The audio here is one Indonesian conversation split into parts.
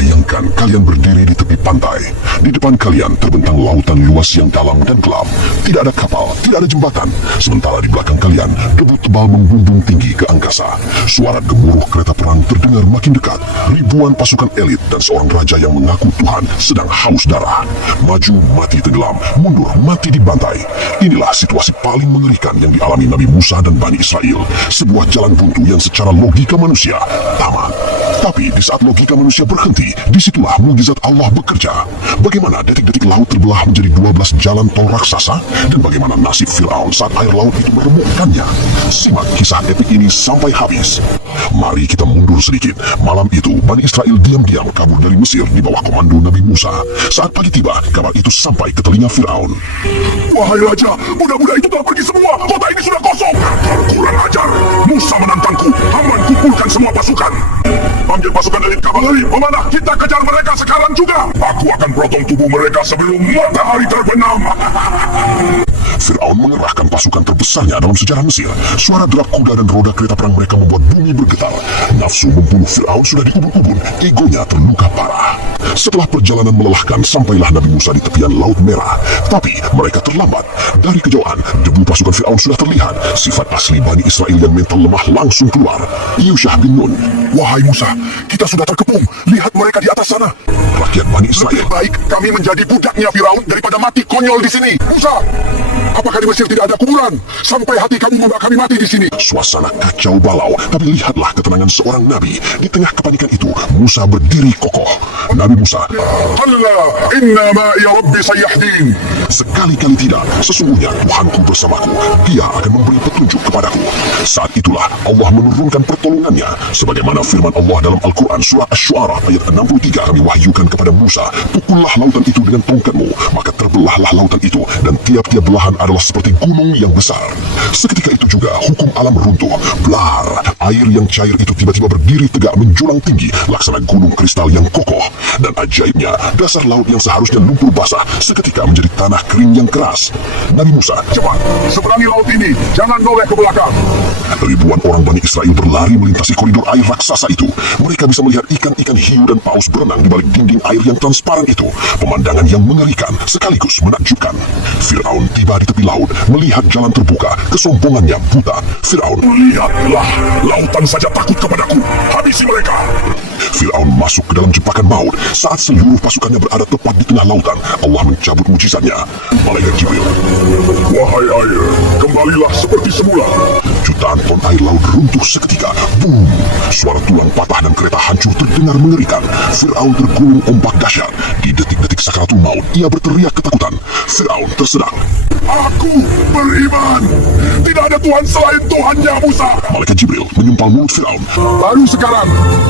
Bayangkan kalian berdiri di tepi pantai. Di depan kalian terbentang lautan luas yang dalam dan gelap. Tidak ada kapal, tidak ada jembatan. Sementara di belakang kalian, debu tebal membumbung tinggi ke angkasa. Suara gemuruh kereta perang terdengar makin dekat. Ribuan pasukan elit dan seorang raja yang mengaku Tuhan sedang haus darah. Maju mati tenggelam, mundur mati dibantai. Inilah situasi paling mengerikan yang dialami Nabi Musa dan Bani Israel. Sebuah jalan buntu yang secara logika manusia tamat. Tapi di saat logika manusia berhenti, disitulah mukjizat Allah bekerja. Bagaimana detik-detik laut terbelah menjadi 12 jalan tol raksasa, dan bagaimana nasib Firaun saat air laut itu meremukkannya. Simak kisah epik ini sampai habis. Mari kita mundur sedikit. Malam itu, Bani Israel diam-diam kabur dari Mesir di bawah komando Nabi Musa. Saat pagi tiba, kabar itu sampai ke telinga Firaun. Wahai Raja, budak-budak itu telah pergi semua. Kota ini sudah kosong. Kurang ajar. Musa menantangku. Haman kumpulkan semua pasukan. Panggil pasukan elit kavaleri. Memanah, kita kejar mereka sekarang juga. Aku akan potong tubuh mereka sebelum matahari terbenam. Firaun mengerahkan pasukan terbesarnya dalam sejarah Mesir. Suara derap kuda dan roda kereta perang mereka membuat bumi bergetar. Nafsu membunuh Firaun sudah dikubur-kubur. Egonya terluka parah. Setelah perjalanan melelahkan, sampailah Nabi Musa di tepian Laut Merah. Tapi mereka terlambat. Dari kejauhan, debu pasukan Firaun sudah terlihat. Sifat asli Bani Israel yang mental lemah langsung keluar. Yushah bin Nun. Wahai Musa, kita sudah terkepung. Lihat mereka di atas sana. Rakyat Bani Israel. Lebih baik kami menjadi budaknya Firaun daripada mati konyol di sini. Musa, apakah di Mesir tidak ada kuburan? Sampai hati kamu membuat kami mati di sini. Suasana kacau balau, tapi lihatlah ketenangan seorang nabi. Di tengah kepanikan itu, Musa berdiri kokoh. Nabi Musa, Allah, inna ma'i rabbi sayahdin. sekali-kali tidak, sesungguhnya Tuhanku bersamaku. Dia akan memberi petunjuk kepadaku. Saat itulah Allah menurunkan pertolongannya. Sebagaimana firman Allah dalam Al-Quran surah Asy-Syu'ara ayat 63, kami wahyukan kepada Musa, pukullah lautan itu dengan tongkatmu, maka terbelahlah lautan itu, dan tiap-tiap belahan adalah seperti gunung yang besar. Seketika itu juga hukum alam runtuh. Blar, air yang cair itu tiba-tiba berdiri tegak menjulang tinggi, laksana gunung kristal yang kokoh. Dan ajaibnya, dasar laut yang seharusnya lumpur basah seketika menjadi tanah kering yang keras. Nabi Musa, Cepat, seberangi laut ini. Jangan noleh ke belakang. ribuan orang Bani Israel berlari melintasi koridor air raksasa itu. Mereka bisa melihat ikan-ikan hiu dan paus berenang di balik dinding air yang transparan itu. Pemandangan yang mengerikan sekaligus menakjubkan. Firaun tiba di tepi laut, melihat jalan terbuka. Kesombongannya buta. Firaun, Lihatlah, lautan saja takut kepadaku. Habisi mereka. Firaun masuk ke dalam jebakan maut. Saat seluruh pasukannya berada tepat di tengah lautan, Allah mencabut mujizatnya. Malaikat Jibril, Wahai air, kembalilah seperti semula. jutaan ton air laut runtuh seketika. Boom! Suara tulang patah dan kereta hancur terdengar mengerikan. Firaun tergulung ombak dahsyat. Di detik-detik sakaratul maut, ia berteriak ketakutan. Firaun tersedak. Aku beriman. Tidak ada Tuhan selain Tuhannya Musa. Malaikat Jibril menyumpal mulut Firaun. Baru sekarang,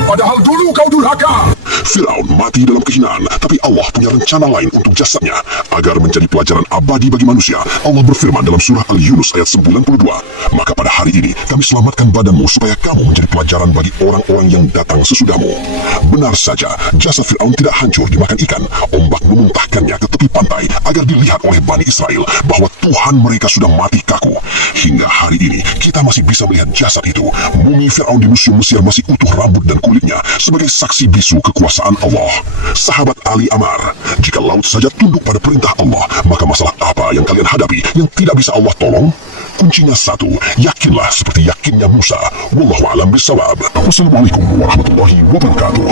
padahal dulu kau durhaka. Firaun mati dalam kehinaan, tapi Allah punya rencana lain untuk jasadnya. Agar menjadi pelajaran abadi bagi manusia, Allah berfirman dalam surah Al-Yunus ayat 92, maka pada hari ini kami selamatkan badanmu supaya kamu menjadi pelajaran bagi orang-orang yang datang sesudahmu. Benar saja, jasad Firaun tidak hancur dimakan ikan. Ombak memuntahkannya ke tepi pantai agar dilihat oleh Bani Israel bahwa Tuhan mereka sudah mati kaku. Hingga hari ini kita masih bisa melihat jasad itu. Mumi Firaun di Museum Mesir masih utuh rambut dan kulitnya sebagai saksi bisu kekuasaan Allah. Sahabat Ali Amar, jika laut saja tunduk pada perintah Allah, maka masalah apa yang kalian hadapi yang tidak bisa Allah tolong? Kuncinya satu, yakinlah seperti yakinnya Musa. Wallahu a'lam bishawab. Wassalamualaikum warahmatullahi wabarakatuh.